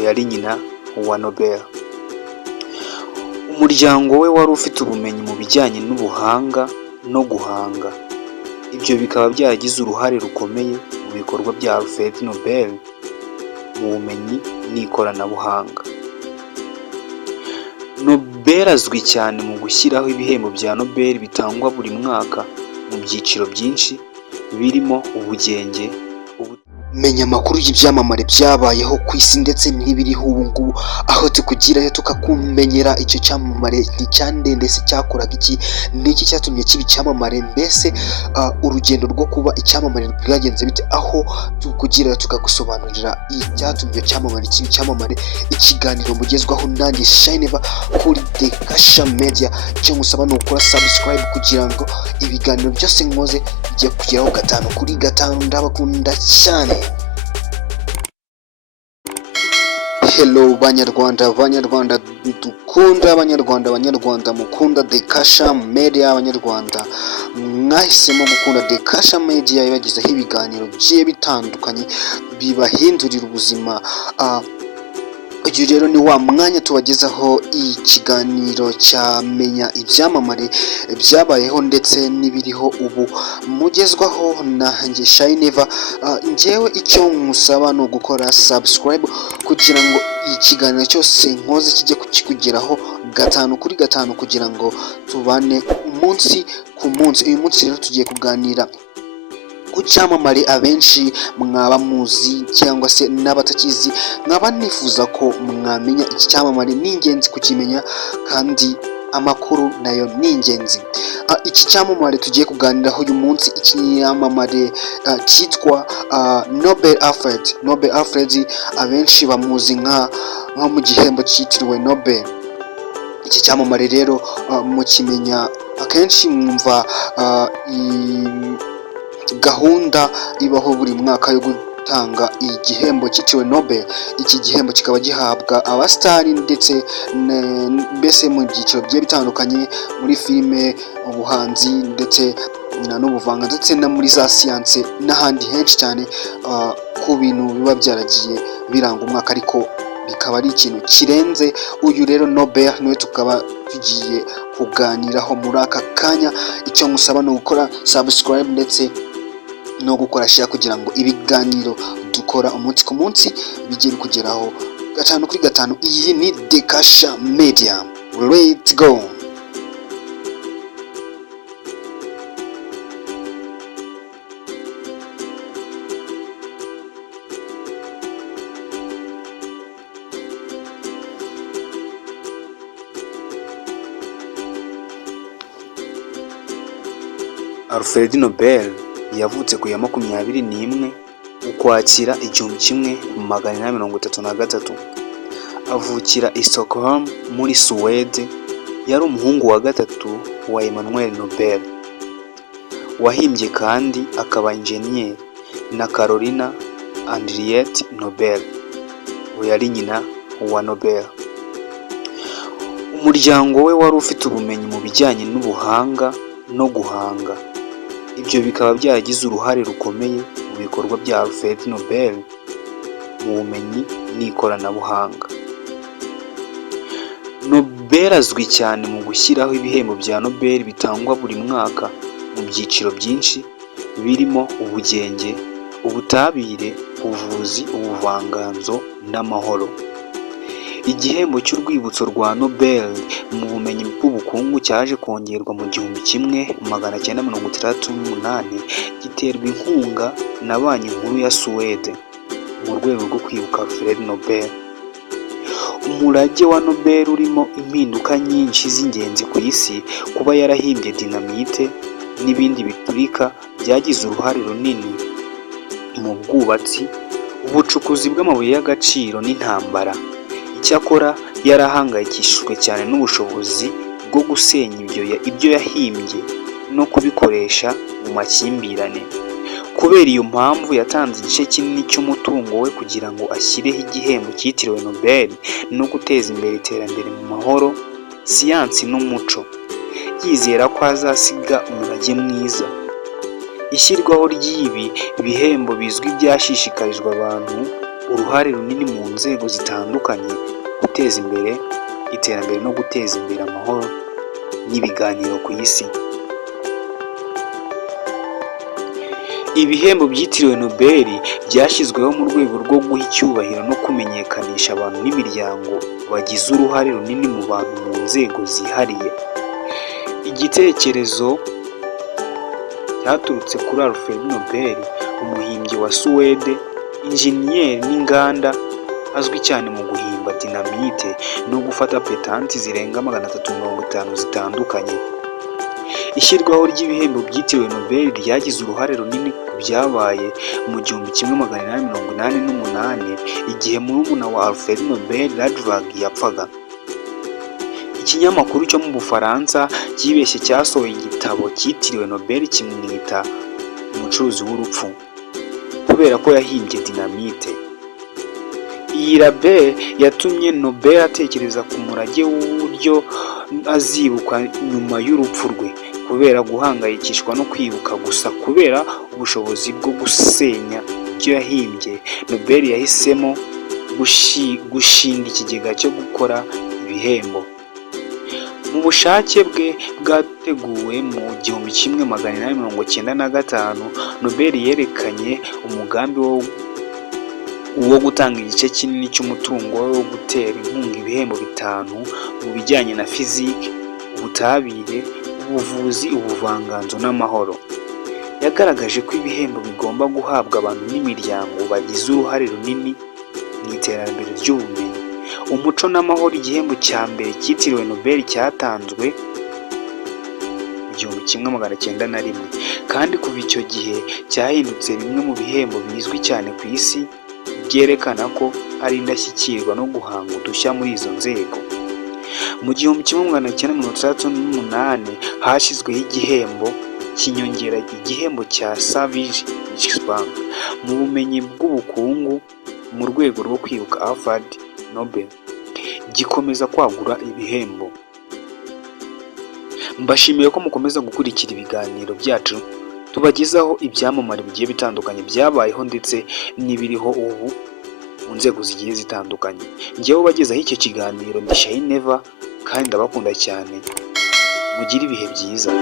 yari nyina wa Nobel. Umuryango we wari ufite ubumenyi mu bijyanye n'ubuhanga no guhanga. Ibyo bikaba byaragize uruhare rukomeye mu bikorwa bya Alfred Nobel mu bumenyi n'ikoranabuhanga. Nobel azwi cyane mu gushyiraho ibihembo bya Nobel bitangwa buri mwaka mu byiciro byinshi birimo ubugenge, menya amakuru y'ibyamamare byabayeho ku isi ndetse n'ibiriho ubu ngubu, aho tukugirayo tukakumenyera icyo cyamamare nticyande ndetse cyakoraga iki, n'iki cyatumye kiba icyamamare, mbese urugendo rwo kuba icyamamare bwagenze bite, aho tukugirayo tukagusobanurira icyatumye cyamamare kiba icyamamare. Ikiganiro mugezwaho nanjye Shineva kuri The Kasha Media. Icyo ngusaba ni ukora subscribe kugira ngo ibiganiro byose nkoze bijye kugeraho 5 kuri 5. Ndabakunda cyane. Hello banyarwanda dukunda, abanyarwanda mukunda The Kasha Media, abanyarwanda mwahisemo gukunda The Kasha Media ibagezaho ibiganiro bigiye bitandukanye bibahindurira ubuzima. Uyu rero ni wa mwanya tubagezaho ikiganiro cyamenya ibyamamare byabayeho ndetse n'ibiriho ubu, mugezwaho nanjye Shineva. Njyewe icyo musaba ni ugukora subscribe kugira ngo ikiganiro cyose nkoze kijye kukigeraho 5 kuri 5 kugira ngo tubane umunsi ku munsi. Uyu munsi rero tugiye kuganira ku cyamamare abenshi mwaba muzi cyangwa se n'abatakizi. Nkaba nifuza ko mwamenya iki cyamamare, ni ingenzi kukimenya kandi amakuru nayo ni ingenzi. Iki cyamamare tugiye kuganiraho uyu munsi, icyamamare cyitwa Nobel Alfred. Abenshi bamuzi nko mu gihembo cyitiriwe Nobel. Iki cyamamare rero mukimenya akenshi mwumva gahunda ibaho buri mwaka yo gutanga igihembo cyitiriwe Nobel. Iki gihembo kikaba gihabwa abasitari ndetse mbese mu byiciro bigiye bitandukanye, muri filime, ubuhanzi ndetse n'ubuvanga ndetse no muri za siyanse n'ahandi henshi cyane, ku bintu biba byaragiye biranga umwaka, ariko bikaba ari ikintu kirenze. Uyu rero Nobel niwe tukaba tugiye kuganiraho muri aka kanya. Icyo ngusaba ni gukora subscribe ndetse no gukora share kugira ngo ibiganiro dukora umunsi ku munsi bijye kugeraho 5 kuri 5. Iyi ni The Kasha Media. Let's go. Alfred Nobel yavutse ku ya 21 Ukwakira 1833. Avukira i Stockholm muri Suwede. Yari umuhungu wa gatatu wa Emmanuel Nobel, wahimbye kandi akaba injeniyeri na Carolina Henriette Nobel, yari nyina wa Nobel. Umuryango we wari ufite ubumenyi mu bijyanye n'ubuhanga no guhanga. Ibyo bikaba byaragize uruhare rukomeye mu bikorwa bya Alfred Nobel mu bumenyi n'ikoranabuhanga. Nobel azwi cyane mu gushyiraho ibihembo bya Nobel bitangwa buri mwaka mu byiciro byinshi birimo ubugenge, ubutabire, ubuvuzi, ubuvanganzo n'amahoro. Igihembo cy'urwibutso rwa Nobel mu bumenyi bw'ubukungu cyaje kongerwa mu 1968 giterwa inkunga na Banki Nkuru ya Suwede mu rwego rwo kwibuka Alfred Nobel. Umurage wa Nobel urimo impinduka nyinshi z'ingenzi ku isi. Kuba yarahimbye dinamite n'ibindi biturika byagize uruhare runini mu bwubatsi, ubucukuzi bw'amabuye y'agaciro n'intambara. Icyakora yarahangayikishijwe cyane n'ubushobozi bwo gusenya ibyo yahimbye no kubikoresha mu makimbirane. Kubera iyo mpamvu yatanze igice kinini cy'umutungo we kugira ngo ashyireho igihembo cyitiriwe Nobel no guteza imbere iterambere mu mahoro, siyansi n'umuco, yizera ko azasiga umurage mwiza. Ishyirwaho ry'ibi bihembo bizwi byashishikarijwe abantu uruhare runini mu nzego zitandukanye, guteza imbere iterambere no guteza imbere amahoro n'ibiganiro ku isi. Ibihembo byitiriwe Nobel byashyizweho mu rwego rwo guha icyubahiro no kumenyekanisha abantu n'imiryango bagize uruhare runini mu bantu mu nzego zihariye. Igitekerezo cyaturutse kuri Alfred Nobel, umuhimbyi wa Suwede, injeniyeri n'inganda, azwi cyane mu guhimba dinamite no gufata petanti zirenga 350 zitandukanye. Ishyirwaho ry'ibihembo byitiriwe Nobel ryagize uruhare runini ku byabaye mu 1888 igihe murumuna wa Alfred Nobel, Radbrandt, yapfaga. Ikinyamakuru cyo mu Bufaransa cyibeshye cyasohoye igitabo cyitiriwe Nobel kimwita umucuruzi w'urupfu kubera ko yahimbye dinamite. Iyi label yatumye Nobel atekereza ku murage w'uburyo azibukwa nyuma y'urupfu rwe. Kubera guhangayikishwa no kwibuka gusa kubera ubushobozi bwo gusenya ibyo yahimbye, Nobel yahisemo gushinga ikigega cyo gukora ibihembo. Mu bushake bwe bwateguwe mu 1895, Nobel yerekanye umugambi wo gutanga igice kinini cy'umutungo wo gutera inkunga ibihembo 5 mu bijyanye na fiziki, ubutabire, ubuvuzi, ubuvanganzo n'amahoro. Yagaragaje ko ibihembo bigomba guhabwa abantu n'imiryango bagize uruhare runini mu iterambere ry'ubumenyi, umuco n'amahoro. Igihembo cya mbere cyitiriwe Nobel cyatanzwe mu 1901, kandi kuva icyo gihe cyahindutse bimwe mu bihembo bizwi cyane ku isi, byerekana ko ari indashyikirwa no guhanga udushya muri izo nzego. Mu 1968 hashyizweho igihembo cy'inyongera, igihembo cya Savage Richbank mu bumenyi bw'ubukungu mu rwego rwo kwibuka Alfred Nobel, gikomeza kwagura ibihembo. Mbashimiye ko mukomeza gukurikira ibiganiro byacu tubagezaho ibyamamare bigiye bitandukanye byabayeho ndetse n'ibiriho ubu mu nzego zigiye zitandukanye. Njyewe ubagezaho icyo kiganiro ndi Shayineva kandi ndabakunda cyane. Mugire ibihe byiza.